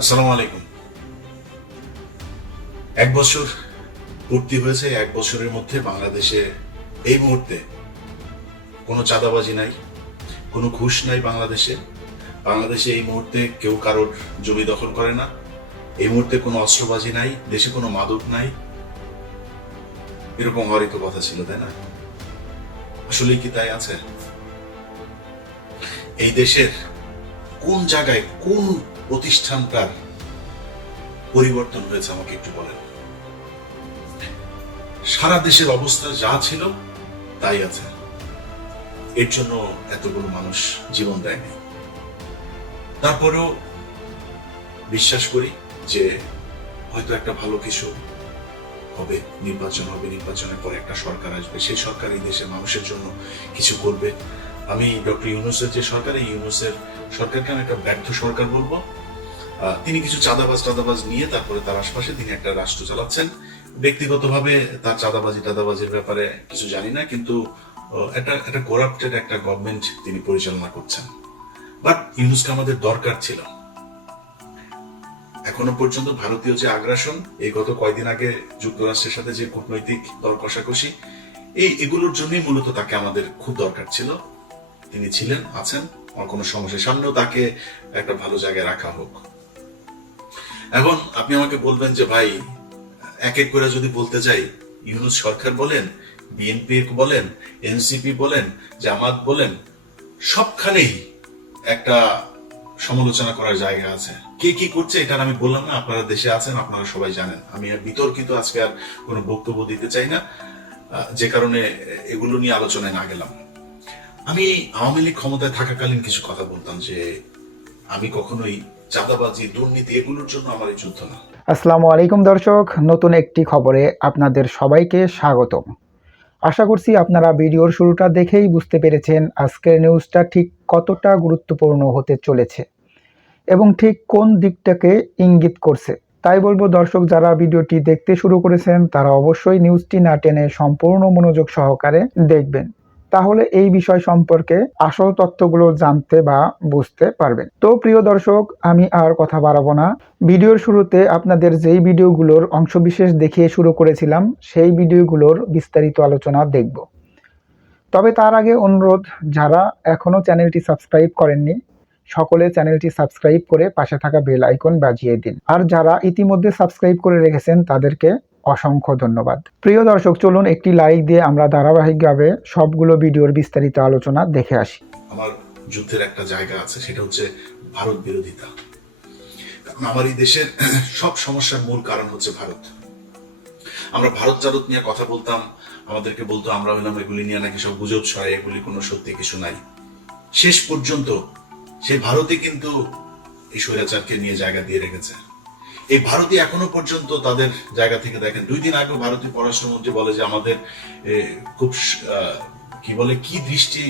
আসসালামু আলাইকুম। এক বছর পূর্তি হয়েছে। এক বছরের মধ্যে বাংলাদেশে এই মুহূর্তে কোনো চাঁদাবাজি নাই, কোনো ঘুষ নাই। বাংলাদেশে এই মুহূর্তে কেউ কারোর জমি দখল করে না। এই মুহূর্তে কোনো অস্ত্রবাজি নাই, দেশে কোনো মাদক নাই। এরকম হওয়ারই তো কথা ছিল, তাই না? আসলেই কি তাই আছে? এই দেশের কোন জায়গায় কোন প্রতিষ্ঠানটার পরিবর্তন হয়েছে আমাকে একটু বলেন। সারা দেশের অবস্থা যা ছিল তাই আছে। এর জন্য এতগুলো মানুষ জীবন দেয়নি। তারপরেও বিশ্বাস করি যে হয়তো একটা ভালো কিছু হবে, নির্বাচন হবে, নির্বাচনের পরে একটা সরকার আসবে, সেই সরকার এই দেশের মানুষের জন্য কিছু করবে। আমি ডক্টর ইউনূসের যে সরকার, এই ইউনূসের সরকারকে আমি একটা ব্যর্থ সরকার বলবো। তিনি কিছু চাঁদাবাজ নিয়ে তারপরে তার আশপাশে তিনি একটা রাষ্ট্র চালাচ্ছেন। ব্যক্তিগতভাবে তার টাদাবাজির ব্যাপারে কিছু জানি না, কিন্তু একটা করাপ্টেড একটা গভর্নমেন্ট তিনি পরিচালনা করছেন। বাট ইউনূসকে আমাদের দরকার ছিল। এখনো পর্যন্ত ভারতীয় যে আগ্রাসন, এই গত কয়েকদিন আগে যুক্তরাষ্ট্রের সাথে যে কূটনৈতিক দর কষাকষি, এগুলোর জন্যই মূলত তাকে আমাদের খুব দরকার ছিল। তিনি ছিলেন, আছেন, আমার কোনো সমস্যা। সামনেও তাকে একটা ভালো জায়গায় রাখা হোক। এখন আপনি আমাকে বলবেন যে ভাই, এক এক করে যদি বলতে যাই, ইউনূস সরকার বলেন, বিএনপি বলেন, এনসিপি বলেন, জামাত বলেন, সবখানেই একটা সমালোচনা করার জায়গা আছে। কে কি করছে এটা আমি বললাম না, আপনারা দেশে আছেন, আপনারা সবাই জানেন। আমি আর বিতর্কিত আজকে আর কোনো বক্তব্য দিতে চাই না, যে কারণে এগুলো নিয়ে আলোচনায় না গেলাম। আমি আওয়ামী লীগ ক্ষমতায় থাকাকালীন কিছু কথা বলতাম যে আমি কখনোই চাঁদাবাজি, দুর্নীতি এগুলোর জন্য আমার এই যুদ্ধ না। আসসালামু আলাইকুম দর্শক, নতুন একটি খবরে আপনাদের সবাইকে স্বাগতম। আশা করছি আপনারা ভিডিওর শুরুটা দেখেই বুঝতে পেরেছেন আজকের নিউজটা ঠিক কতটা গুরুত্বপূর্ণ হতে চলেছে এবং ঠিক কোন দিকটাকে ইঙ্গিত করছে। তাই বলবো দর্শক, যারা ভিডিওটি দেখতে শুরু করেছেন তারা অবশ্যই নিউজটি না টেনে সম্পূর্ণ মনোযোগ সহকারে দেখবেন, তাহলে এই বিষয় সম্পর্কে আসল তথ্যগুলো জানতে বা বুঝতে পারবেন। তো প্রিয় দর্শক, আমি আর কথা বাড়াবো না। ভিডিওর শুরুতে আপনাদের যেই ভিডিওগুলোর অংশবিশেষ দেখিয়ে শুরু করেছিলাম, সেই ভিডিওগুলোর বিস্তারিত আলোচনা দেখব। তবে তার আগে অনুরোধ, যারা এখনো চ্যানেলটি সাবস্ক্রাইব করেননি সকলে চ্যানেলটি সাবস্ক্রাইব করে পাশে থাকা বেল আইকন বাজিয়ে দিন। আর যারা ইতিমধ্যে সাবস্ক্রাইব করে রেখেছেন তাদেরকে অসংখ্য ধন্যবাদ। প্রিয় দর্শক, চলুন একটি লাইক দিয়ে আমরা ধারাবাহিকভাবে সবগুলো ভিডিওর বিস্তারিত আলোচনা দেখে আসি। আমার যুদ্ধের একটা জায়গা আছে, সেটা হচ্ছে ভারত বিরোধিতা। কারণ আমার এই দেশের সব সমস্যার মূল কারণ হচ্ছে ভারত। আমরা ভারত নিয়ে কথা বলতাম, আমাদেরকে বলতো আমরা হইলাম এগুলি নিয়ে নাকি সব গুজব ছড়ায়, এগুলি কোনো সত্যি কিছু নাই। শেষ পর্যন্ত সেই ভারতই কিন্তু এই স্বৈরাচারকে নিয়ে জায়গা দিয়ে রেখেছে। এই ভারতই এখনো পর্যন্ত তাদের জায়গা থেকে দেখেন। 2 দিন আগে ভারতীয় পররাষ্ট্রমন্ত্রী বলে যে আমাদের খুব কি বলে, কি দৃষ্টি,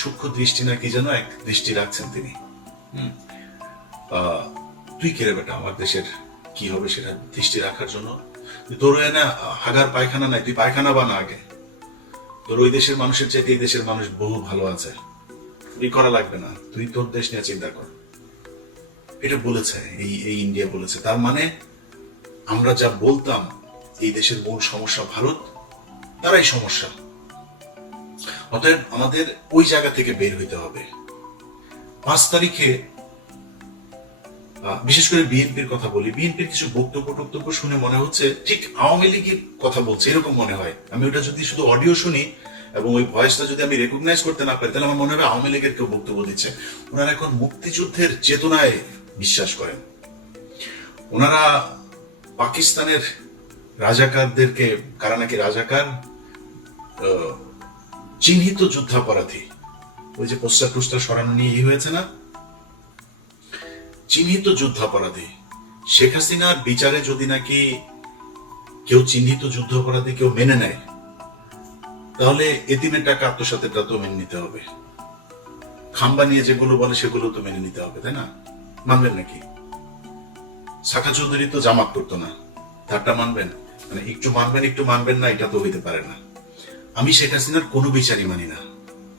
সূক্ষ্ম দৃষ্টি না কি যেন এক দৃষ্টি রাখছেন তিনি। তুই কে রে বেটা, আমার দেশের কি হবে সেটা দৃষ্টি রাখার জন্য? তোর না হাগার পায়খানা নাই, তুই পায়খানা বানা আগে। তোর ওই দেশের মানুষের চাইতে এই দেশের মানুষ বহু ভালো আছে, তুই করা লাগবে না, তুই তোর দেশ নিয়ে চিন্তা কর। এটা বলেছে এই ইন্ডিয়া বলেছে। তার মানে আমরা যা বলতাম এই দেশের মূল সমস্যা ভারত, তারাই সমস্যা। অতএব আমাদের ওই জায়গা থেকে বের হইতে হবে। 5 তারিখে বিশেষ করে বিএনপির কথা বলি, বিএনপির কিছু বক্তব্য শুনে মনে হচ্ছে ঠিক আওয়ামী লীগের কথা বলছে, এরকম মনে হয়। আমি ওটা যদি শুধু অডিও শুনি এবং ওই ভয়েসটা যদি আমি রেকগনাইজ করতে না পারি, তাহলে আমার মনে হবে আওয়ামী লীগের কেউ বক্তব্য দিচ্ছে। ওনারা এখন মুক্তিযুদ্ধের চেতনায় বিশ্বাস করেন। ওনারা পাকিস্তানের রাজাকারদেরকে, কারা নাকি রাজাকার, চিহ্নিত যুদ্ধাপরাধী, ওই যে পোস্টার টোস্টার সরানো নিয়ে হয়েছে না, চিহ্নিত যুদ্ধাপরাধী। শেখ হাসিনার বিচারে যদি নাকি কেউ চিহ্নিত যুদ্ধাপরাধী কেউ মেনে নেয়, তাহলে এতিমের টাকা আত্মসাতেরটা তো মেনে নিতে হবে। খাম্বা নিয়ে যেগুলো বলে সেগুলো তো মেনে নিতে হবে, তাই না? মানবেন নাকি? শাখা চৌধুরী তো জামাত করতো না, তারটা মানবেন? মানে একটু মানবেন না, এটা তো হইতে পারে না। আমি শেখ হাসিনার কোনো বিচারই মানি না।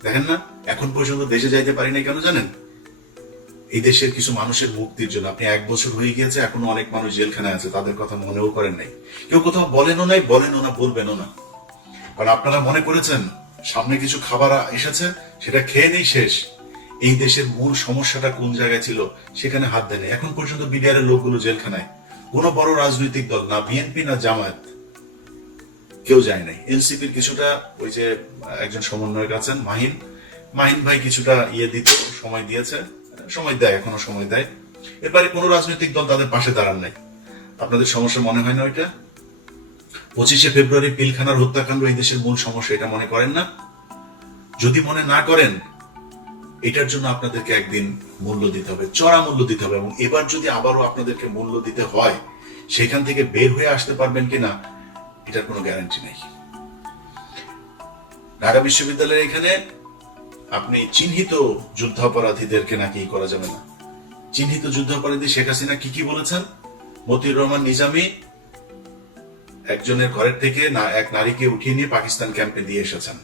দেখেন না, এখন পর্যন্ত দেশে যাইতে পারি না, কেন জানেন? এই দেশের কিছু মানুষের মুক্তির জন্য আপনি 1 বছর হয়ে গিয়েছে, এখনো অনেক মানুষ জেলখানায় আছে, তাদের কথা মনেও করেন নাই, কেউ কোথাও বলেনও নাই, বলেনও না, বলবেনও না। কারণ আপনারা মনে করেছেন সামনে কিছু খাবার এসেছে, সেটা খেয়ে নেই শেষ। এই দেশের মূল সমস্যাটা কোন জায়গায় ছিল সেখানে হাত দেয়নি। এখন পর্যন্ত বিডিআর এর লোকগুলো জেলখানায়, কোনো বড় রাজনৈতিক দল, না বিএনপি না জামায়াত, কেউ যায় নাই। এনসিপির কিছুটা, ওই যে একজন সমন্বয়ক আছেন মাহিন ভাই কিছুটা দিত, সময় দিয়েছে, সময় দেয়, এখনো সময় দেয়। এরপরে কোনো রাজনৈতিক দল তাদের পাশে দাঁড়ান নাই। আপনাদের সমস্যা মনে হয় না ওইটা? 25শে ফেব্রুয়ারি পিলখানার হত্যাকাণ্ড এই দেশের মূল সমস্যা, এটা মনে করেন না? যদি মনে না করেন, এটার জন্য আপনাদেরকে একদিন মূল্য দিতে হবে, চড়া মূল্য দিতে হবে। এবং এবার যদি আবারও আপনাদেরকে মূল্য দিতে হয়, সেখান থেকে বের হয়ে আসতে পারবেন কিনা এটার কোনো গ্যারান্টি নেই। ঢাকা বিশ্ববিদ্যালয়ের এখানে আপনি চিহ্নিত যুদ্ধাপরাধীদেরকে নাকি করা যাবে না। চিহ্নিত যুদ্ধাপরাধী শেখ হাসিনা কি বলেছেন? মতিউর রহমান নিজামী একজনের ঘরের থেকে এক নারীকে উঠিয়ে নিয়ে পাকিস্তান ক্যাম্পে দিয়ে এসেছেন।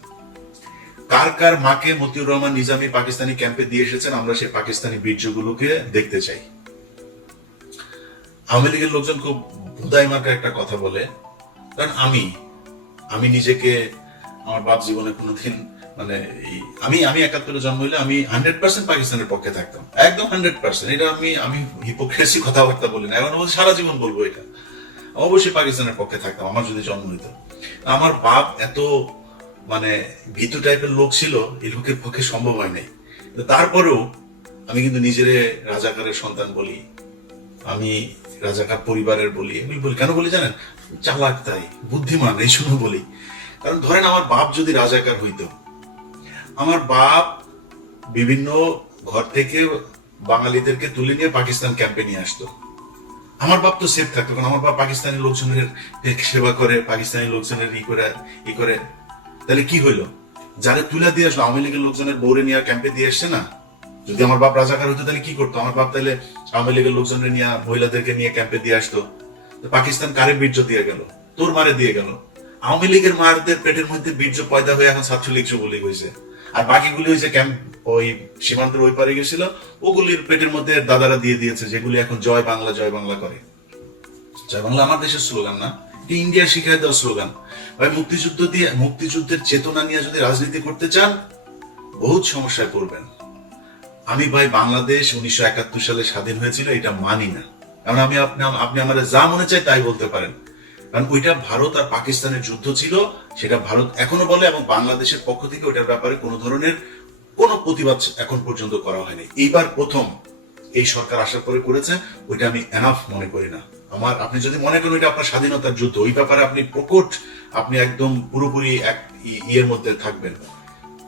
কার মাকে মতিউর রহমান নিজামী পাকিস্তানি ক্যাম্পে দিয়ে এসেছেন, আমরা সেই পাকিস্তানি বীর্যগুলোকে দেখতে চাই। আওয়ামী লীগের লোকজন খুব ভুদাই মার্কা একটা কথা বলে, কারণ আমি নিজেকে, আমার বাপ জীবনে কোনোদিন মানে আমি 71-এ জন্ম হইলে আমি 100% পাকিস্তানের পক্ষে থাকতাম, একদম 100%। এটা আমি হিপোক্রেসি কথাবার্তা বলি না, এখন সারা জীবন বলবো এটা। অবশ্যই পাকিস্তানের পক্ষে থাকতাম আমার যদি জন্ম হইতো। আমার বাপ এত মানে ভীতু টাইপের লোক ছিল, এই লোকের পক্ষে সম্ভব হয় নাই। তারপরেও আমি কিন্তু নিজেরে রাজাকারের সন্তান বলি, আমি রাজাকার পরিবারের বলি, এগুলি বলি। কেন বলি জানেন? চালাক, তাই বুদ্ধিমান, এই জন্য বলি। কারণ ধরেন আমার বাপ যদি রাজাকার হইতো, আমার বাপ বিভিন্ন ঘর থেকে বাঙালিদেরকে তুলে নিয়ে পাকিস্তান ক্যাম্পে নিয়ে আসতো, আমার বাপ তো সেফ থাকতো। কারণ আমার বাপ পাকিস্তানি লোকজনের সেবা করে, পাকিস্তানি লোকজনের ই করে। তাহলে কি হইলো? যারা তুলে দিয়ে আসলো, আওয়ামী লীগের লোকজনের বৌরে নিয়ে ক্যাম্পে দিয়ে আসছে না। যদি আমার বাপ রাজাকার হতো তাহলে কি করতো? আমার বাপ তাহলে আওয়ামী লীগের লোকজনের নিয়ে, মহিলাদেরকে নিয়ে ক্যাম্পে দিয়ে আসতো। পাকিস্তান কারে বীর্য দিয়ে গেল? তোর মারে দিয়ে গেল। আওয়ামী লীগের মারদের পেটের মধ্যে বীর্য পয়দা হয়ে এখন ছাত্রলীগ যুবলীগ হয়েছে। আর বাকিগুলি হয়েছে ক্যাম্প, ওই সীমান্তের ওই পারে গেছিল, ওগুলির পেটের মধ্যে দাদারা দিয়ে দিয়েছে, যেগুলি এখন জয় বাংলা করে। জয় বাংলা আমার দেশের স্লোগান না, ইন্ডিয়া শিখায় দেওয়া স্লোগান। ভাই মুক্তিযুদ্ধের চেতনা নিয়ে যদি রাজনীতি করতে চান, বহুত সমস্যায় পড়বেন। আমি ভাই বাংলাদেশ 1971 সালে স্বাধীন হয়েছিল এটা মানি না। কারণ আপনি আমার যা মনে চায় তাই বলতে পারেন, কারণ ওইটা ভারত আর পাকিস্তানের যুদ্ধ ছিল, সেটা ভারত এখনো বলে, এবং বাংলাদেশের পক্ষ থেকে ওইটার ব্যাপারে কোনো ধরনের কোনো প্রতিবাদ এখন পর্যন্ত করা হয়নি। এইবার প্রথম এই সরকার আসার পরে করেছে, ওইটা আমি এনাফ মনে করি না। আপনি যদি মনে করেন ওইটা আপনার স্বাধীনতার যুদ্ধ, ওই ব্যাপারে আপনি প্রকট, আপনি একদম পুরোপুরি এক ইয়ের মধ্যে থাকবেন,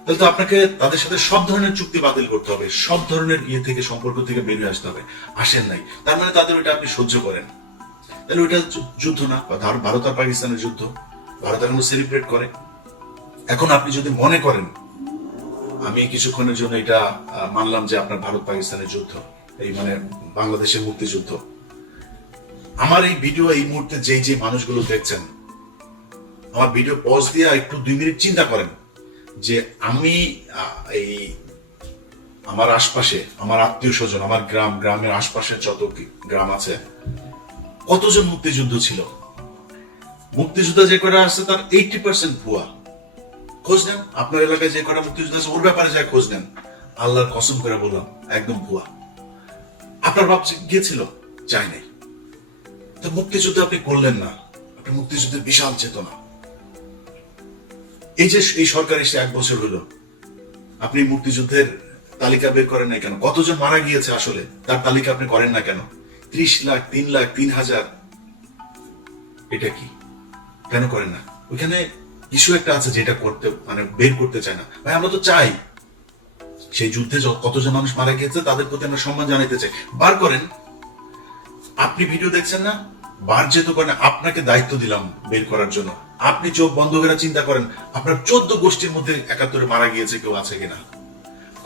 তাহলে তো আপনাকে তাদের সাথে সব ধরনের চুক্তি বাতিল করতে হবে, সব ধরনের থেকে সম্পর্ক থেকে বেরিয়ে আসতে হবে। আসেন নাই, তার মানে তাদের ওইটা আপনি সহ্য করেন। তাহলে ওইটা যুদ্ধ না, ভারত আর পাকিস্তানের যুদ্ধ, ভারত এখন সেলিব্রেট করে। এখন আপনি যদি মনে করেন, আমি কিছুক্ষণের জন্য এটা মানলাম যে আপনার ভারত পাকিস্তানের যুদ্ধ, এই মানে বাংলাদেশের মুক্তিযুদ্ধ। আমার এই ভিডিও এই মুহূর্তে যে মানুষগুলো দেখছেন, আমার ভিডিও পজ দিয়ে একটু 2 মিনিট চিন্তা করেন যে আমি আমার আশপাশে, আমার আত্মীয় স্বজন, আমার গ্রামের আশপাশের যত গ্রাম আছে, কতজন মুক্তিযুদ্ধ ছিল। মুক্তিযুদ্ধ যে কটা আছে তার 80% ভুয়া। খোঁজ নেন, আপনার এলাকায় যে কটা মুক্তিযুদ্ধ আছে ওর ব্যাপারে যায় খোঁজ নেন। আল্লাহর কসম করে বললাম, একদম ভুয়া। আপনার বাপ গিয়েছিল? চাই নাই। তো মুক্তিযুদ্ধ আপনি করলেন না, আপনি মুক্তিযুদ্ধের বিশাল চেতনা। এই যে এই সরকার এসে 1 বছর হলো, আপনি মুক্তিযুদ্ধের তালিকা বের করেন না কেন? কতজন মারা গিয়েছে আসলে তার তালিকা আপনি করেন না কেন? 30 লাখ, 3 লাখ, 3,000, এটা কি কেন করেন না? ওইখানে কিছু একটা আছে যেটা করতে মানে বের করতে চায় না। ভাই আমরা তো চাই সেই যুদ্ধে কতজন মানুষ মারা গিয়েছে তাদের প্রতি আমরা সম্মান জানাইতে চাই, বার করেন। আপনি ভিডিও দেখছেন না, বার যেহেতু করেন, আপনাকে দায়িত্ব দিলাম বের করার জন্য। আপনি চোখ বন্ধ করে চিন্তা করেন, আপনার 14 গোষ্ঠীর মধ্যে 71-এ মারা গিয়েছে কেউ আছে কিনা?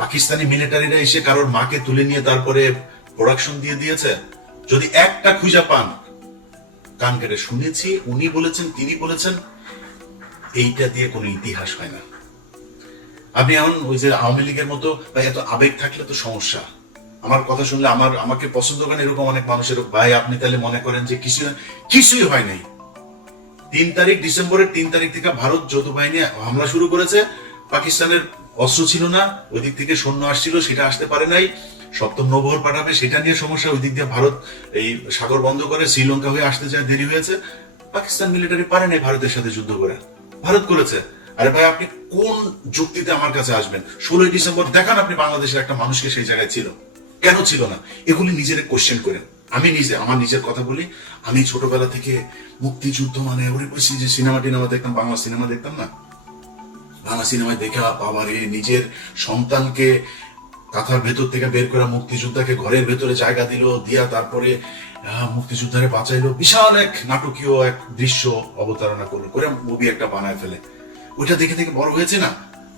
পাকিস্তানি মিলিটারিরা এসে কারোর মাকে তুলে নিয়ে তারপরে প্রোডাকশন দিয়ে দিয়েছে? যদি একটা খুঁজে পান, কান কেটে শুনেছি, উনি বলেছেন, তিনি বলেছেন, এইটা দিয়ে কোনো ইতিহাস হয় না। আপনি এখন ওই যে আওয়ামী লীগের মতো, ভাই এত আবেগ থাকলে তো সমস্যা। আমার কথা শুনলে আমাকে পছন্দ করেন এরকম অনেক মানুষের, ভাই আপনি তাহলে মনে করেন যে কিছুই হয় নাই। 3 ডিসেম্বরের 3 তারিখ থেকে ভারত যৌথ বাহিনী হামলা শুরু করেছে। পাকিস্তানের অস্ত্র ছিল না, ওই দিক থেকে সৈন্য আসছিল, সেটা আসতে পারে নাই। সপ্তম নৌবহর পাঠাবে, সেটা নিয়ে সমস্যা, ওই দিক দিয়ে ভারত এই সাগর বন্ধ করে শ্রীলঙ্কা হয়ে আসতে যায়, দেরি হয়েছে। পাকিস্তান মিলিটারি পারে নাই ভারতের সাথে যুদ্ধ করে, ভারত করেছে। আরে ভাই আপনি কোন যুক্তিতে আমার কাছে আসবেন? 16 ডিসেম্বর দেখান আপনি বাংলাদেশের একটা মানুষকে সেই জায়গায় ছিল, কেন ছিল না? এগুলি নিজের কোশ্চেন করেন। আমি আমার নিজের কথা বলি, আমি ছোটবেলা থেকে মুক্তিযুদ্ধ মানে ওরে বলছি যে সিনেমা টিনেমা দেখতাম, বাংলা সিনেমা দেখতাম না, বাংলা সিনেমায় দেখা বাবারে নিজের সন্তানকে কাঁথার ভেতর থেকে বের করে মুক্তিযোদ্ধাকে ঘরের ভেতরে জায়গা দিয়া তারপরে মুক্তিযোদ্ধারে বাঁচাইলো, বিশাল এক নাটকীয় এক দৃশ্য অবতারণা করলো, করে মুভি একটা বানায় ফেলে। ওইটা দেখে দেখে বড় হয়েছে না,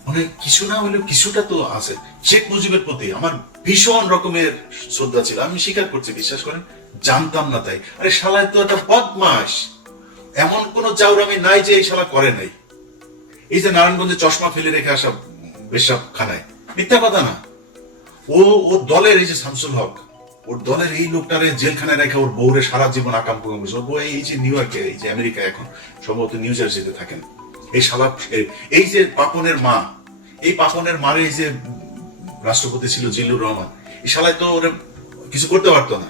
মানে কিছু না হলেও কিছুটা তো আছে। শেখ মুজিবের প্রতি আমার ভীষণ রকমের শ্রদ্ধা ছিল, আমি স্বীকার করছি, বিশ্বাস করেন জানতাম না তাই। আরে শালায় তো একটা বদমাস, এমন কোন চাউরামি নাই যে এই শালা করে নাই। এই যে নারায়ণগঞ্জে চশমা ফেলে রেখে আসা বেশাব খানায়, মিথ্যা কথা না। ওর দলের এই যে শামসুল হক, ওর দলের এই লোকটারে জেলখানায় রেখে ওর বউরে সারা জীবন আকাম কুকাম করছে। ওর বউ এই যে নিউ ইয়র্কে, এই যে আমেরিকা, এখন সম্ভবত নিউ জার্সিতে থাকেন। এই শালা এই যে পাপনের মা, এই পাপনের মারে এই যে রাষ্ট্রপতি ছিল জিল্লুর রহমান, এই শালায় তো ওরা কিছু করতে পারতো না।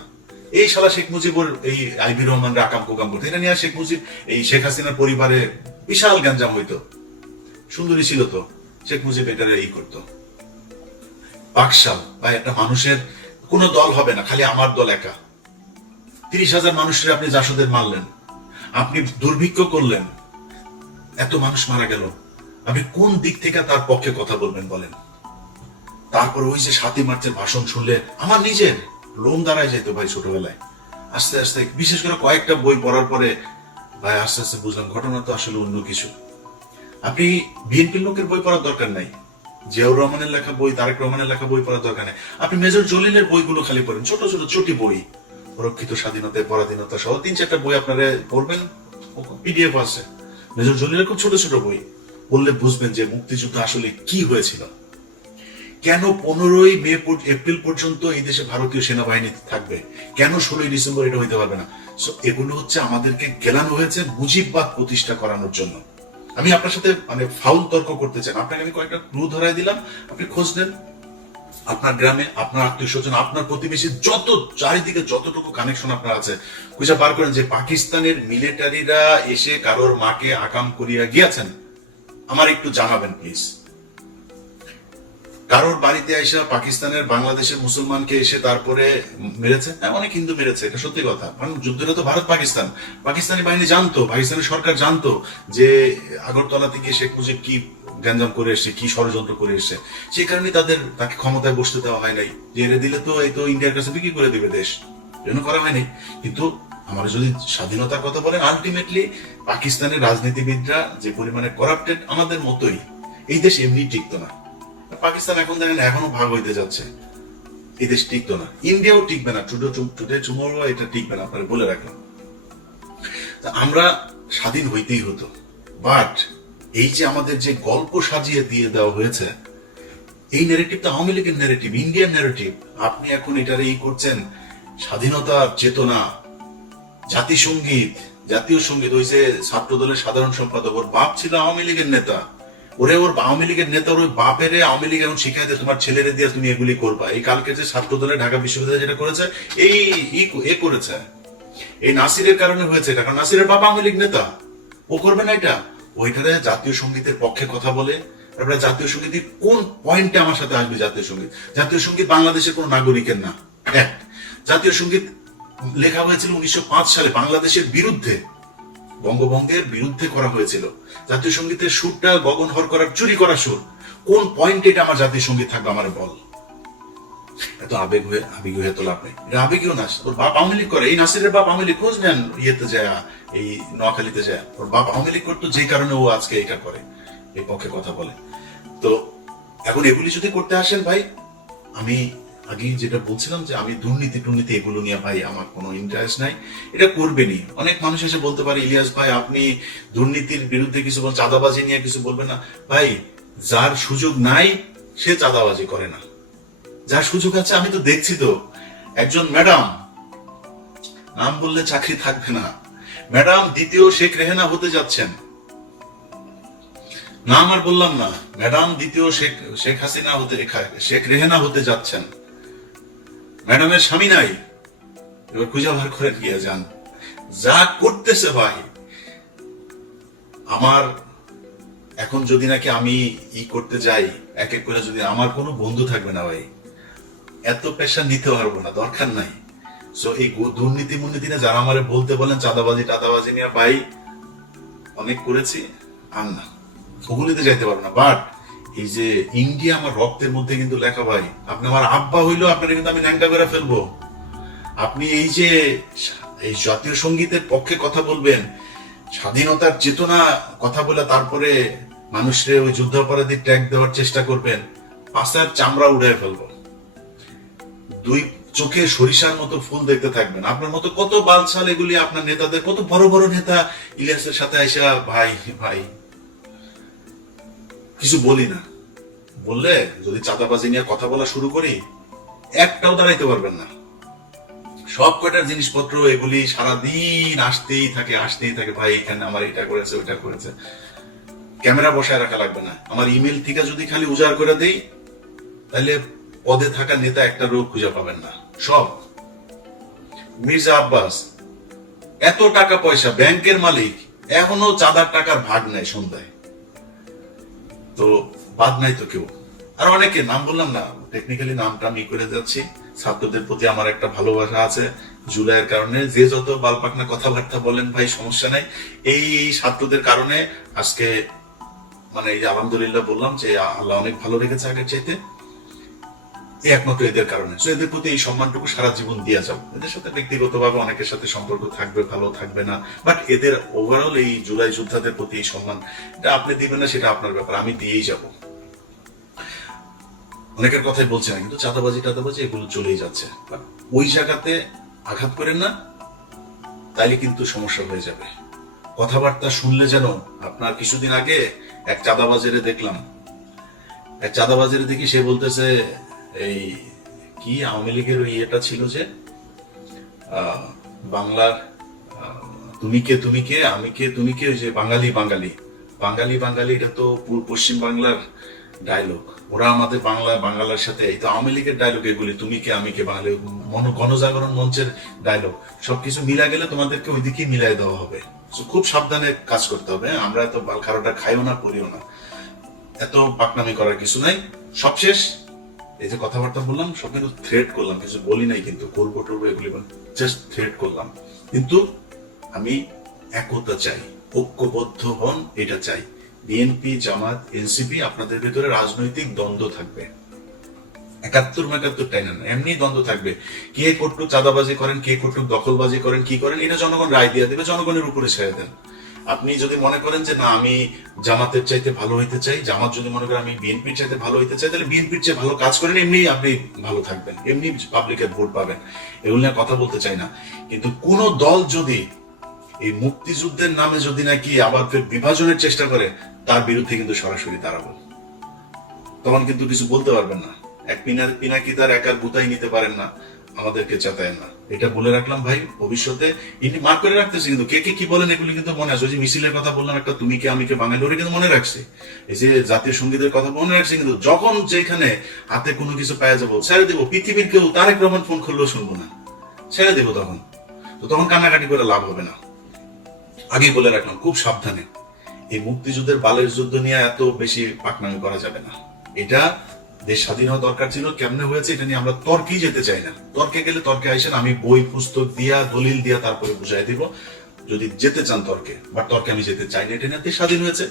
এই শালা শেখ মুজিবুর এই আইবি রহমান আকাম কুকাম করতো, এটা নিয়ে শেখ মুজিব এই শেখ হাসিনার পরিবারে বিশাল গ্যাঞ্জাম হইতো। সুন্দরী ছিল তো, শেখ মুজিব এটারে এই করতো। বাকশাল বা একটা মানুষের কোন দল হবে না, খালি আমার দল একা। 30,000 মানুষের আপনি জাসদের মারলেন, আপনি দুর্ভিক্ষ করলেন, এত মানুষ মারা গেল, আপনি কোন দিক থেকে তার পক্ষে কথা বলবেন বলেন? তারপর ওই যে 7ই মার্চের ভাষণ শুনলে আমার নিজের লোম দাঁড়ায় যেত ভাই। ছোটবেলায় আস্তে আস্তে, বিশেষ করে কয়েকটা বই পড়ার পরে ভাই আস্তে আস্তে বুঝলাম ঘটনা তো আসলে অন্য কিছু। আপনি বিএনপির লোকের বই পড়ার দরকার নাই, জিয়াউর রহমানের লেখা বই, তারেক রহমানের লেখা বই পড়ার দরকার নেই। আপনি মেজর জলিলের বইগুলো খালি পড়েন, ছোট ছোট চটি বই, সুরক্ষিত স্বাধীনতা, পরাধীনতা সহ 3-4টা বই আপনারা পড়বেন, পিডিএফ আছে। মেজর জলিলের খুব ছোট ছোট বই পড়লে বুঝবেন যে মুক্তিযুদ্ধ আসলে কি হয়েছিল, কেন 15ই মে এপ্রিল পর্যন্ত এই দেশে ভারতীয় সেনাবাহিনী থাকবে, কেন 16ই ডিসেম্বর এটা হইতে পারবে না। এগুলো হচ্ছে আমাদেরকে গেলানো হয়েছে মুজিববাদ প্রতিষ্ঠা করানোর জন্য। আমি আপনার সাথে মানে ফাউল তর্ক করতে চান, আপনাকে আমি কয়েকটা ক্লু ধরাই দিলাম, আপনি খোঁজ নেন। আপনার গ্রামে, আপনার আত্মীয় স্বজন, আপনার প্রতিবেশী, যত চারিদিকে যতটুকু কানেকশন আপনার আছে, খুঁজে বার করেন যে পাকিস্তানের মিলিটারিরা এসে কারোর মাকে আকাম করিয়া গিয়েছেন, আমার একটু জানাবেন প্লিজ। কারোর বাড়িতে এসে পাকিস্তানের বাংলাদেশের মুসলমানকে এসে তারপরে মেরেছে? হ্যাঁ, অনেক হিন্দু মেরেছে, এটা সত্যি কথা। কারণ যুদ্ধটা তো ভারত পাকিস্তান, পাকিস্তানি বাহিনী জানতো, পাকিস্তানের সরকার জানতো যে আগরতলা থেকে শেখ মুজিব কি গ্যাঞ্জাম করে এসছে, কি ষড়যন্ত্র করে এসছে। সেই কারণে তাকে ক্ষমতায় বসতে দেওয়া হয় নাই, জেলে দিলে তো এই তো ইন্ডিয়ার কাছে বিক্রি করে দিবে দেশ, জন্য করা হয়নি। কিন্তু আমরা যদি স্বাধীনতার কথা বলেন, আলটিমেটলি পাকিস্তানের রাজনীতিবিদরা যে পরিমাণে করাপ্টেড, আমাদের মতোই, এই দেশ এমনি টিকতো না। পাকিস্তান এখন দেখেন এখনো ভাগ হইতে যাচ্ছে, এই দেশ টিকতো না, ইন্ডিয়াও টিকবে না, টুডে টুমরো এটা টিকবে না, আপনারা বলে রাখলাম। আমরা স্বাধীন হইতেই হতো, বাট এই যে আমাদের যে গল্প সাজিয়ে দিয়ে দেওয়া হয়েছে, এই ন্যারেটিভ তো আওয়ামী লীগের ন্যারেটিভ, ইন্ডিয়ান ন্যারেটিভ। আপনি এখন এটার এই করছেন স্বাধীনতার চেতনা, জাতিসঙ্গীত, জাতীয় সঙ্গীত। ওই যে ছাত্র দলের সাধারণ সম্পাদক, ওর বাপ ছিল আওয়ামী লীগের নেতা, ওর আওয়ামী লীগের নেতার ওই বাপের আওয়ামী লীগ এখন শিখাই দেয় তোমার ছেলেরে দিয়ে তুমি এগুলি করবা। এই কালকে যে ছাত্র দলের ঢাকা বিশ্ববিদ্যালয় যেটা করেছে, এই করেছে, এই নাসিরের কারণে হয়েছে এটা, কারণ নাসিরের বাবা আওয়ামী লীগ নেতা, ও করবে না এটা। ওইটারে জাতীয় সঙ্গীতের পক্ষে কথা বলে, তারপরে জাতীয় সঙ্গীত কোন পয়েন্টে আমার সাথে আসবে? জাতীয় সঙ্গীত, জাতীয় সঙ্গীত বাংলাদেশের কোন নাগরিকের না। এক, জাতীয় সঙ্গীত লেখা হয়েছিল 1905 সালে বাংলাদেশের বিরুদ্ধে, বঙ্গভঙ্গের বিরুদ্ধে করা হয়েছিল। জাতীয় সঙ্গীতের সুরটা গগন হর করার চুরি করা সুর, কোন পয়েন্টে এটা আমার জাতীয় সঙ্গীত থাকবে? আমার বল। এত আবেগ হয়ে তো লাভ নেই, এটা আবেগীয় না। ওর বাপ আওয়ামী লীগ করে, এই নাসিরের বাপ আওয়ামী লীগ, খোঁজ নেন ইয়েতে যায়, এই নোয়াখালীতে যায়, ওর বাপ আওয়ামী লীগ করতো, যে কারণে ও আজকে এটা করে, এই পক্ষে কথা বলে। তো এখন এগুলি যদি করতে আসেন ভাই, আমি আগে যেটা বলছিলাম যে আমি দুর্নীতি এগুলো নিয়ে ভাই আমার কোনো ইন্টারেস্ট নাই, এটা করবেনি। অনেক মানুষ এসে বলতে পারে, ইলিয়াস ভাই আপনি দুর্নীতির বিরুদ্ধে কিছু বল, চাঁদাবাজি নিয়ে কিছু বলবেন না। ভাই, যার সুযোগ নাই সে চাঁদাবাজি করে না, যা সুযোগ আছে আমি তো দেখছি তো, একজন ম্যাডাম, নাম বললে চাকরি থাকবে না, ম্যাডাম দ্বিতীয় শেখ রেহানা হতে যাচ্ছেন, নাম আর বললাম না, ম্যাডাম দ্বিতীয় শেখ হাসিনা হতে, শেখ রেহানা হতে যাচ্ছেন। ম্যাডামের স্বামী নাই, এবার খুঁজে বার করে গিয়ে যান। যা করতেছে ভাই, আমার এখন যদি নাকি আমি করতে যাই, এক এক করে যদি, আমার কোনো বন্ধু থাকবে না ভাই, এত পেশা নিতে পারবো না, দরকার নাই। সো এই দুর্নীতি মুর্নীতি না, যারা আমারে বলতে বলেন চাঁদাবাজি টাদাবাজি নিয়ে, ভাই অনেক করেছি, আর না, ওগুলিতে যাইতে পারবো না। বাট এই যে ইন্ডিয়া আমার রক্তের মধ্যে কিন্তু লেখা ভাই, আপনি আমার আব্বা হইলো, আপনারা কিন্তু আমি ন্যাংটা করে ফেলবো। আপনি এই যে এই জাতীয় সঙ্গীতের পক্ষে কথা বলবেন, স্বাধীনতার চেতনা কথা বলে তারপরে মানুষরে ওই যুদ্ধাপরাধী ট্যাগ দেওয়ার চেষ্টা করবেন, পাশার চামড়া উড়ায় ফেলবো। দুই চোখে সরিষার মতো ফুল দেখতে থাকবেন। আপনার মতো কত বালছাল এগুলি আপনার নেতাদের, কত বড় বড় নেতা ইলিয়াসের সাথে আইসা ভাই ভাই কিছু বলি না, বললে যদি চাঁদাবাজি নিয়ে কথা বলা শুরু করি, একটাও দাঁড়াইতে পারবেন না। সব কয়টার জিনিসপত্র এগুলি সারাদিন আসতেই থাকে, ভাই এখানে আমার এটা করেছে ওইটা করেছে। ক্যামেরা বসায় রাখা লাগবে না, আমার ইমেল থেকে যদি খালি উজাড় করে দেই, তাহলে পদে থাকা নেতা একটা রোগ খুঁজে পাবেন না। সব মির্জা আব্বাস এত টাকা পয়সা, ব্যাংকের মালিক, এখনো চাঁদার টাকার ভাগ নেয় সন্ধ্যায়, তো বাদ নাই তো কেউ। আর অনেকে নাম বললাম না, টেকনিক্যালি নামটা আমি করে যাচ্ছি। ছাত্রদের প্রতি আমার একটা ভালোবাসা আছে জুলাইয়ের কারণে, যে যত বালপাকনা কথাবার্তা বলেন ভাই সমস্যা নাই। এই ছাত্রদের কারণে আজকে মানে এই যে আলহামদুলিল্লাহ বললাম যে আল্লাহ অনেক ভালো রেখেছে আগের চাইতে, একমাত্র এদের কারণে। তো এদের প্রতি এই সম্মানটুকু সারা জীবন দিয়ে যাও। এদের সাথে ব্যক্তিগতভাবে অনেকের সাথে সম্পর্ক থাকবে, ভালো থাকবে না, বাট এদের ওভারঅল এই জুলাই যোদ্ধাদের প্রতি এই সম্মান, এটা আপনি দিবেন না সেটা আপনার ব্যাপার, আমি দিয়েই যাব। অনেকের কথাই বলছে না, কিন্তু চাঁদাবাজি টাদাবাজি এগুলো চলেই যাচ্ছে। ওই জায়গাতে আঘাত করেন না, তাইলে কিন্তু সমস্যা হয়ে যাবে। কথাবার্তা শুনলে যেন আপনার, কিছুদিন আগে এক চাঁদাবাজারে দেখলাম, এক চাঁদাবাজারে দেখি সে বলতেছে এই কি আওয়ামী লীগের ওই ইয়েটা ছিল যে বাংলার তুমি কে আমি কে তুমি কে, ওই যে বাঙালি বাঙালি বাঙালি বাঙালি, এটা তো পশ্চিম বাংলার ডায়লগ। ওরা আমাদের বাংলার সাথে, এই তো আওয়ামী লীগের ডায়লগ এগুলি, তুমি কে আমি কে বাঙালি, গণজাগরণ মঞ্চের ডায়লগ, সবকিছু মিলা গেলে তোমাদেরকে ওইদিকে মিলাই দেওয়া হবে। খুব সাবধানে কাজ করতে হবে। আমরা এত বালখারাটা খাইও না, করিও না, এত পাকনামি করার কিছু নাই। সবশেষ এই যে কথাবার্তা বললাম, সব কিন্তু থ্রেট করলাম, কিছু বলি নাই কিন্তু, করবো টরবো এগুলি জাস্ট থ্রেট করলাম। কিন্তু আমি একতা চাই, ঐক্যবদ্ধ হন, এটা চাই। বিএনপি জামাত এনসিপি, আপনাদের ভিতরে রাজনৈতিক দ্বন্দ্ব থাকবে, 71 টাইনা না, এমনি দ্বন্দ্ব থাকবে। কে কটুক চাঁদাবাজি করেন, কে কটুক দখলবাজি করেন, কি করেন, এটা জনগণ রায় দিয়ে দেবে, জনগণের উপরে ছেড়ে দেন। আপনি যদি মনে করেন যে না আমি জামাতের চাইতে ভালো হইতে চাই, জামাত যদি মনে করেন আমি বিএনপির চাইতে ভালো হইতে চাই, তাহলে বিএনপির চেয়ে ভালো কাজ করেন, এমনি আপনি ভালো থাকবেন, এমনি পাবলিকের ভোট পাবেন। এগুলো নিয়ে কথা বলতে চাই না, কিন্তু কোন দল যদি এই মুক্তিযুদ্ধের নামে যদি নাকি আবার ফের বিভাজনের চেষ্টা করে, তার বিরুদ্ধে কিন্তু সরাসরি দাঁড়াবো। তখন কিন্তু কিছু বলতে পারবেন না, এক পিনাকি তার একার গুতাই নিতে পারেন না, আমাদেরকে চেতায়েন না। এটা বলে রাখলাম ভাই, ভবিষ্যতে ইনি মার্ক করে রাখতেছি, কিন্তু কে কে কি বলেন এগুলি কিন্তু মনে আছে। ওই যে মিছিলের কথা বললাম একটা, তুমি কে আমি কে বাঙালি, ওরা কিন্তু মনে রাখছে। এই যে জাতীয় সঙ্গীতের কথা মনে রাখছে, কিন্তু যখন যেখানে হাতে কোনো কিছু পাওয়া যাবো, ছেড়ে দেবো। পৃথিবীর কেউ তারেক রহমান ফোন করলেও শুনবো না, ছেড়ে দেবো। তখন কান্নাকাটি করে লাভ হবে না। আগে বলে রাখলাম, খুব সাবধানে। এই মুক্তিযুদ্ধের বালের যুদ্ধ নিয়ে এত বেশি পাকনামি করা যাবে না। এটা দেশ স্বাধীন হওয়া দরকার ছিল, কেমনে হয়েছে এটা নিয়ে আমরা তর্কেই যেতে চাই না। তর্কে গেলে তর্কে আইসেন, আমি বই পুস্তক দিয়া দলিল দিয়া তারপরে বুঝাই দিব যদি যেতে চান তর্কে। বাট তর্কে আমি যেতে চাই না, এটা নিয়ে দেশ স্বাধীন হয়েছে,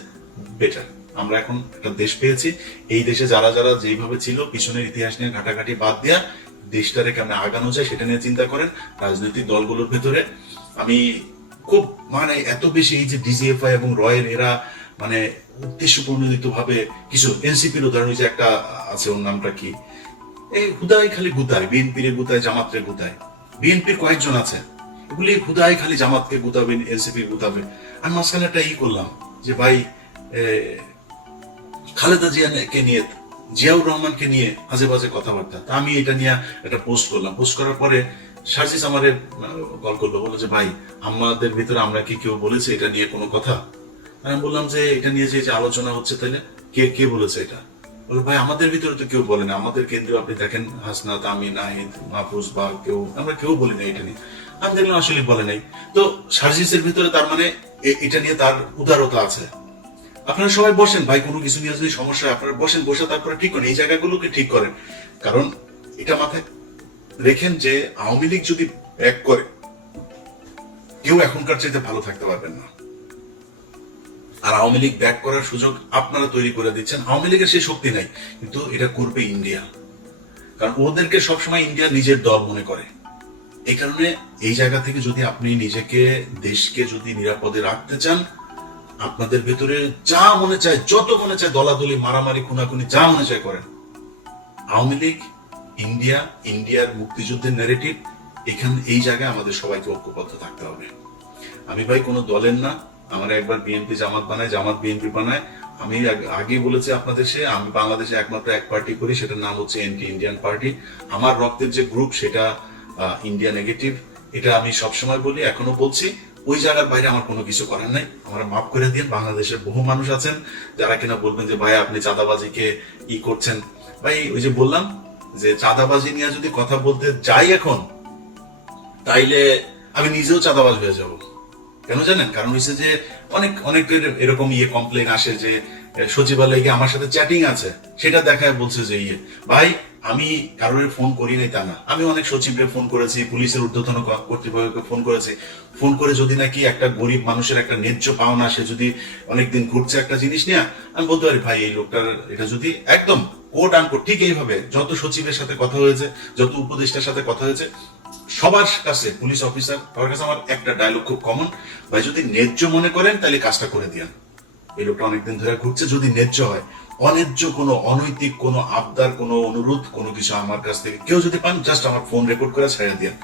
বেটার। আমরা এখন একটা দেশ পেয়েছি, এই দেশে যারা যারা যেইভাবে ছিল, পিছনের ইতিহাস নিয়ে ঘাটাঘাটি বাদ দিয়া দেশটারে কেমন আগানো যায় সেটা নিয়ে চিন্তা করেন। রাজনৈতিক দলগুলোর ভেতরে আমি খুব মানে এত বেশি এই যে ডিজিএফআই এবং রয়ের এরা মানে উদ্দেশ্য প্রণোদিত ভাবে কিছু, এনসিপির উদাহরণ যে একটা আছে, ওর নামটা কি, এই হুদাই খালি গুতায়, বিএনপির গুতায়, জামাতের গুতায়। বিএনপির কয়েকজন আছে, এগুলি হুদাই খালি জামাতকে গুতাবে, এনসিপি গুতাবে। আমি মাঝখানে একটা করলাম যে ভাই খালেদা জিয়াকে নিয়ে জিয়াউর রহমানকে নিয়ে আজে বাজে কথাবার্তা। তা আমি এটা নিয়ে একটা পোস্ট করলাম। পোস্ট করার পরে সার্জিস আমারে কল করলো, বললো যে ভাই আমাদের ভিতরে আমরা কি কেউ বলেছে এটা নিয়ে কোনো কথা? আমি বললাম যে এটা নিয়ে যে আলোচনা হচ্ছে তাহলে কে কে বলেছে এটা? বলে ভাই আমাদের ভিতরে তো কেউ বলে না, আমাদের কেন্দ্রে আপনি দেখেন হাসনাত, আমি, নাহিদ, মাহফুজ বা আমরা কেউ বলি না এটা নিয়ে। আমি দেখলাম আসলে বলে নাই। তো সার্জিসের ভিতরে তার মানে এটা নিয়ে তার উদারতা আছে। আপনারা সবাই বসেন ভাই, কোনো কিছু নিয়ে যদি সমস্যা হয় আপনারা বসেন, বসে তারপরে ঠিক করেন, এই জায়গাগুলোকে ঠিক করেন। কারণ এটা মাথায় রেখেন যে আওয়ামী লীগ যদি ব্যাক করে কেউ এখনকার চাইতে ভালো থাকতে পারবেন না। আর আওয়ামী লীগ ব্যাক করার সুযোগ আপনারা তৈরি করে দিচ্ছেন। আওয়ামী লীগের সেই শক্তি নাই, কিন্তু এটা করবে ইন্ডিয়া। কারণ ওদেরকে সবসময় ইন্ডিয়া নিজের দল মনে করে। এই কারণে এই জায়গা থেকে যদি আপনি নিজেকে, দেশকে যদি নিরাপদে রাখতে চান, আপনাদের ভেতরে যা মনে চায়, যত মনে চায় দলাদলি, মারামারি, খুনাখুনি যা মনে চায় করেন। আওয়ামী লীগ, ইন্ডিয়া, ইন্ডিয়ার মুক্তিযুদ্ধের ন্যারেটিভ, এখানে এই জায়গায় আমাদের সবাইকে ঐক্যবদ্ধ থাকতে হবে। আমি ভাই কোনো দলের না, আমার একবার বিএনপি জামাত বানায়, জামাত বিএনপি বানায়। আমি আগে বলেছি আপনাদের, আমি বাংলাদেশে একমাত্র এক পার্টি করি, সেটার নাম হচ্ছে এন্টি ইন্ডিয়ান পার্টি। আমার রক্তের যে গ্রুপ সেটা ইন্ডিয়া নেগেটিভ, এটা আমি সবসময় বলি, এখনো বলছি। ওই জায়গার বাইরে আমার কোনো কিছু করার নাই, আমার মাফ করে দিন। বাংলাদেশের বহু মানুষ আছেন যারা কিনা বলবেন যে ভাই আপনি চাঁদাবাজিকে ই করছেন। ভাই ওই যে বললাম যে চাঁদাবাজি নিয়ে যদি কথা বলতে যাই এখন, তাইলে আমি নিজেও চাঁদাবাজ হয়ে যাব। কেন জানেন? কারণ হচ্ছে যে অনেকের এরকম কমপ্লেন আসে যে সচিবালয়ে গিয়ে আমার সাথে চ্যাটিং আছে, সেটা দেখায় বলছে যে ভাই আমি কারোর ফোন করি নাই তা না, আমি অনেক সচিবকে ফোন করেছি, পুলিশের ঊর্ধ্বতন কর্তৃপক্ষকে ফোন করেছি। ফোন করে যদি নাকি একটা গরিব মানুষের একটা ন্যায্য পাওনা, সে যদি অনেকদিন ঘুরছে একটা জিনিস নিয়ে, আমি বলতে পারি ভাই এই লোকটার এটা যদি একদম কোট আনকোট ঠিক এইভাবে যত সচিবের সাথে কথা হয়েছে, যত উপদেষ্টার সাথে কথা হয়েছে, সবার কাছে, পুলিশ অফিসার সবার কাছে আমার একটা ডায়লগ খুব কমন, ভাই যদি ন্যায্য মনে করেন তাহলে কাজটা করে দিন। এই লোকটা অনেকদিন ধরে ঘুরছে, যদি ন্যায্য হয়, অন্যায্য কোনো অনৈতিক কোনো আবদার, কোনো অনুরোধ, কোনো কিছু আমার কাছ থেকে কেউ যদি পান, জাস্ট আমার ফোন রেকর্ড করে ছেড়ে দিন।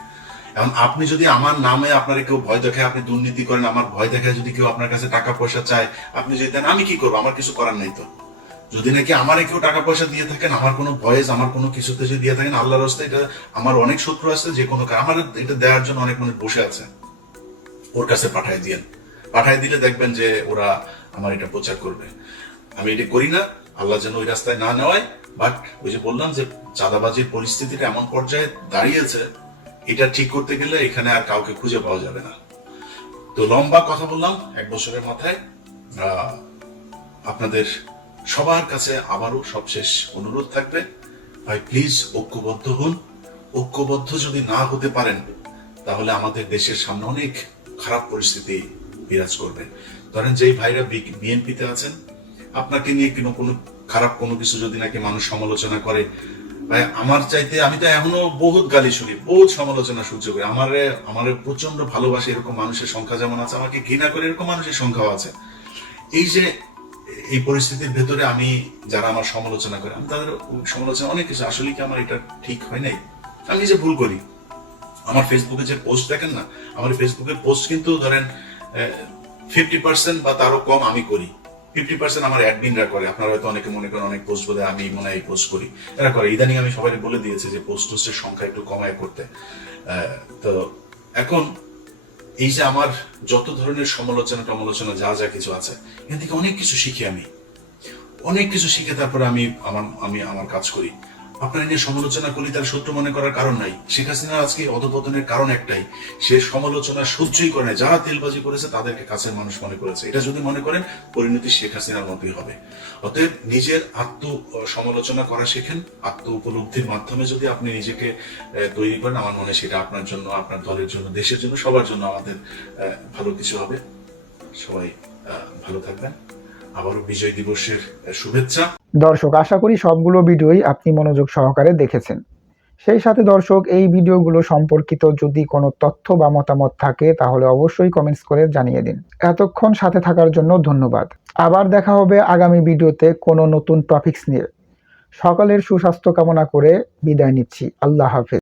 এখন আপনি যদি আমার নামে আপনারা কেউ ভয় দেখায়, আপনি দুর্নীতি করেন, আমার ভয় দেখায় যদি কেউ আপনার কাছে টাকা পয়সা চায়, আপনি যদি দেন, আমি কি করবো? আমার কিছু করার নাই তো। যদি নাকি আমারে কেউ টাকা পয়সা দিয়ে থাকেন, আমার কোনো ভয়েস, আমার কোনো কিছুতে যদি দিয়ে থাকেন, আল্লাহর রাস্তায়, এটা আমার অনেক শত্রু আছে, যে কোনো আমার এটা দেওয়ার জন্য অনেক মানুষ বসে আছে, ওর কাছে পাঠায় দিয়েন। পাঠায় দিলে দেখবেন যে ওরা আমার এটা প্রচার করবে। আমি এটা করি না, আল্লাহ যেন ওই রাস্তায় না নেওয়ায়। বাট ওই যে বললাম যে চাঁদাবাজির পরিস্থিতিটা এমন পর্যায়ে দাঁড়িয়েছে, এটা ঠিক করতে গেলে এখানে আর কাউকে খুঁজে পাওয়া যাবে না। তো লম্বা কথা বললাম 1 বছরের মাথায়। আপনাদের সবার কাছে আবারও সবশেষ অনুরোধ থাকবে, ভাই প্লিজ ঐক্যবদ্ধ হন। ঐক্যবদ্ধ যদি না হতে পারেন, তাহলে আমাদের দেশের সামনে অনেক খারাপ পরিস্থিতি বিরাজ করবে। ধরেন যেই ভাইরা বিএনপিতে আছেন, আপনাকে নিয়ে কোনো খারাপ কোনো কিছু যদি নাকি মানুষ সমালোচনা করে, ভাই আমার চাইতে, আমি তো এখনো বহুত গালি শুনি, বহুত সমালোচনা সহ্য করি। আমার প্রচন্ড ভালোবাসে এরকম মানুষের সংখ্যা যেমন আছে, আমাকে ঘৃণা করে এরকম মানুষের সংখ্যাও আছে। এই যে এই পরিস্থিতির ভেতরে আমি, যারা আমার সমালোচনা করে, আমি তাদের সমালোচনা অনেক কিছু, আসলে কি আমার এটা ঠিক হয় নাই, আমি নিজে ভুল করি। আমার ফেসবুকে যে পোস্ট দেখেন না, আমার ফেসবুকের পোস্ট কিন্তু ধরেন 50% বা তারও কম আমি করি, 50% আমার অ্যাডমিনরা করে। আপনারা হয়তো অনেকে মনে করেন অনেক পোস্ট বলে আমি মনে হয় পোস্ট করি, এরা করে। ইদানিং আমি সবাই বলে দিয়েছি যে পোস্টের সংখ্যা একটু কমায় করতে। তো এখন এই যে আমার যত ধরনের সমালোচনা টমালোচনা যা যা কিছু আছে, এখান থেকে অনেক কিছু শিখি, আমি অনেক কিছু শিখে তারপরে আমি আমার কাজ করি। আপনারা নিয়ে সমালোচনা করলে তার শত্রু মনে করার কারণ নাই। শেখ হাসিনা আজকে অধপতনের কারণ একটাই, সে সমালোচনা সহ্যই করে না। যারা তেলবাজি করেছে তাদেরকে কাছের মানুষ মনে করেছে। এটা যদি মনে করেন, পরিণতি শেখ হাসিনার মতোই হবে। অতএব নিজের আত্ম সমালোচনা করা শেখেন। আত্ম উপলব্ধির মাধ্যমে যদি আপনি নিজেকে তৈরি করেন, আমার মনে হয় সেটা আপনার জন্য, আপনার দলের জন্য, দেশের জন্য, সবার জন্য আমাদের ভালো কিছু হবে। সবাই ভালো থাকবেন। আবারও বিজয় দিবসের শুভেচ্ছা। দর্শক, আশা করি সবগুলো ভিডিওই আপনি মনোযোগ সহকারে দেখেছেন। সেই সাথে দর্শক, এই ভিডিওগুলো সম্পর্কিত যদি কোনো তথ্য বা মতামত থাকে, তাহলে অবশ্যই কমেন্টস করে জানিয়ে দিন। এতক্ষণ সাথে থাকার জন্য ধন্যবাদ। আবার দেখা হবে আগামী ভিডিওতে কোনো নতুন টপিকস নিয়ে। সকলের সুস্বাস্থ্য কামনা করে বিদায় নিচ্ছি। আল্লাহ হাফেজ।